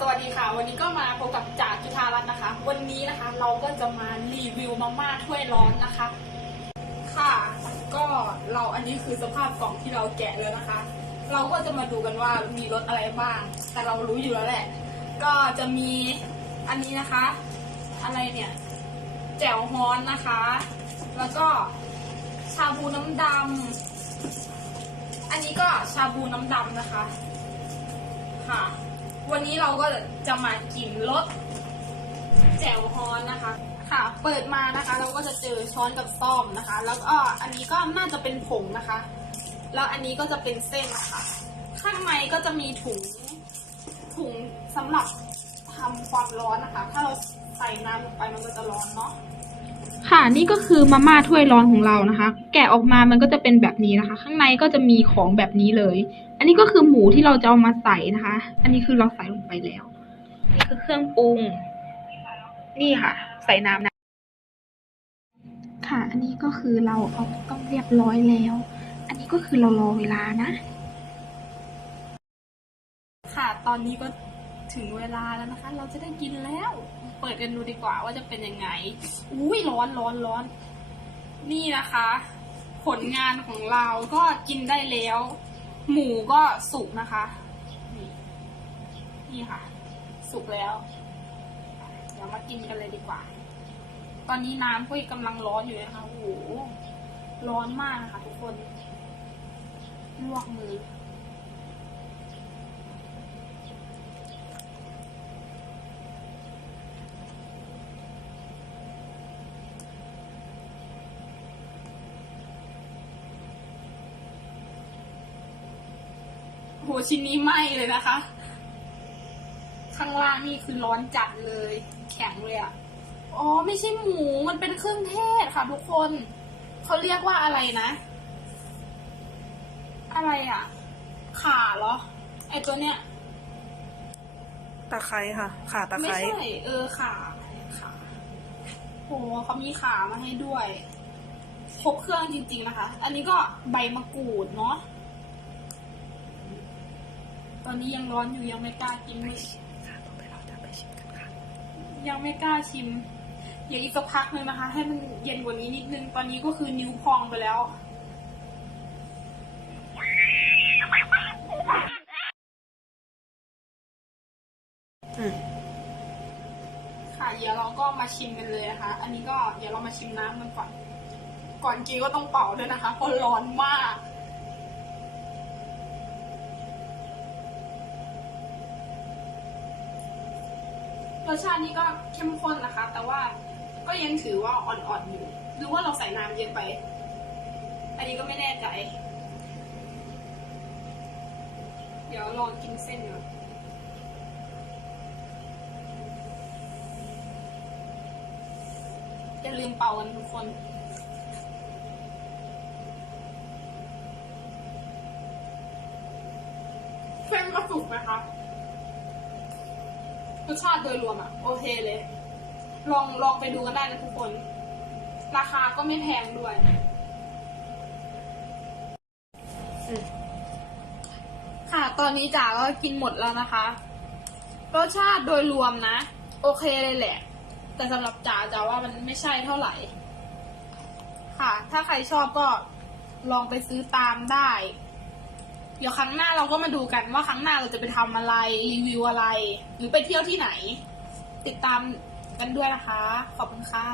สวัสดีค่ะ วันนี้ก็มาพบกับจ่าจุธารัตน์นะคะ วันนี้นะคะเราก็จะมารีวิวมาม่าถ้วยร้อนนะคะ ค่ะ ก็เราอันนี้คือสภาพกล่องที่เราแกะเลยนะคะ เราก็จะมาดูกันว่ามีรสอะไรบ้าง แต่เรารู้อยู่แล้วแหละ ก็จะมีอันนี้นะคะ อะไรเนี่ย แจ่วฮ้อนนะคะ แล้วก็ชาบูน้ำดำอันนี้ก็ชาบูน้ำดำนะคะ ค่ะ วันนี้เราก็จะมากินรสแจ่วฮอนนะคะ ค่ะ เปิดมานะคะ เราก็จะเจอช้อนกับซ่อมนะคะ แล้วก็อันนี้ก็น่าจะเป็นผงนะคะ แล้วอันนี้ก็จะเป็นเส้นนะคะข้างในก็จะมีถุงถุงสำหรับทำความร้อนนะคะ ถ้าเราใส่น้ำลงไปมันก็จะร้อนเนาะค่ะนี่ก็คือมาม่าถ้วยร้อนของเรานะคะ แกะออกมามันก็จะเป็นแบบนี้นะคะ ข้างในก็จะมีของแบบนี้เลย อันนี้ก็คือหมูที่เราจะเอามาใส่นะคะ อันนี้คือเราใส่ลงไปแล้ว นี่คือเครื่องปรุง นี่ค่ะ ใส่น้ำนะ ค่ะ อันนี้ก็คือเราเอาต้มเรียบร้อยแล้ว อันนี้ก็คือเรารอเวลานะ ค่ะ ตอนนี้ก็ถึงเวลาแล้วนะคะ เราจะได้กินแล้ว เปิดกันดูดีกว่าว่าจะเป็นยังไง อุ้ยร้อนร้อนร้อน นี่นะคะ ผลงานของเราก็กินได้แล้ว หมูก็สุกนะคะ นี่นี่ค่ะ สุกแล้ว เดี๋ยวมากินกันเลยดีกว่า ตอนนี้น้ำก็กำลังร้อนอยู่นะคะโอ้โหร้อนมากนะคะทุกคน ลวกมือ โหชิ้นนี้ไหม้เลยนะคะ ข้างล่างนี่คือร้อนจัดเลย แข็งเลยอะอ๋อ ไม่ใช่หมูมันเป็นเครื่องเทศค่ะ ทุกคนเขาเรียกว่าอะไรนะ อะไรอะข่าเหรอไอตัวเนี้ยตะไคร้ค่ะข่าตะไม่ไคร้ใช่เออขาขาโหเขามีขามาให้ด้วยครบเครื่องจริง ๆ นะคะ อันนี้ก็ใบมะกรูดเนาะ ตอนนี้ยังร้อนอยู่ยังไม่กล้ากินไม่ค่ะต่อไปเราจะไปชิมกันค่ะยังไม่กล้าชิม เดี๋ยวอีกสักพักหนึ่งนะคะ ให้มันเย็นกว่านี้นิดนึง ตอนนี้ก็คือนิ้วพองไปแล้วอืมค่ะ เดี๋ยวเราก็มาชิมกันเลยนะคะ อันนี้ก็เดี๋ยวเรามาชิมน้ำกันก่อน ก่อนกินก็ต้องเป่าด้วยนะคะเพราะร้อนมาก รสชาตินี้ก็เข้มข้นนะคะ แต่ว่าก็ยังถือว่าอ่อนๆอยู่หรือว่าเราใส่น้ำเยอะไป อันนี้ก็ไม่แน่ใจ เดี๋ยวลองกินเส้นก่อนอย่าลืมเป่ากันทุกคนเส้นก็สุกนะคะ รสชาติโดยรวมอะโอเคเลย ลองลองไปดูกันได้นะทุกคน ราคาก็ไม่แพงด้วยค่ะ ตอนนี้จ๋าก็กินหมดแล้วนะคะ รสชาติโดยรวมนะ โอเคเลยแหละ แต่สำหรับจ๋าจ๋าว่ามันไม่ใช่เท่าไหร่ ค่ะ ถ้าใครชอบก็ลองไปซื้อตามได้ เดี๋ยวครั้งหน้าเราก็มาดูกันว่าครั้งหน้าเราจะไปทำอะไรรีวิวอะไร หรือไปเที่ยวที่ไหน ติดตามกันด้วยนะคะ ขอบคุณค่ะ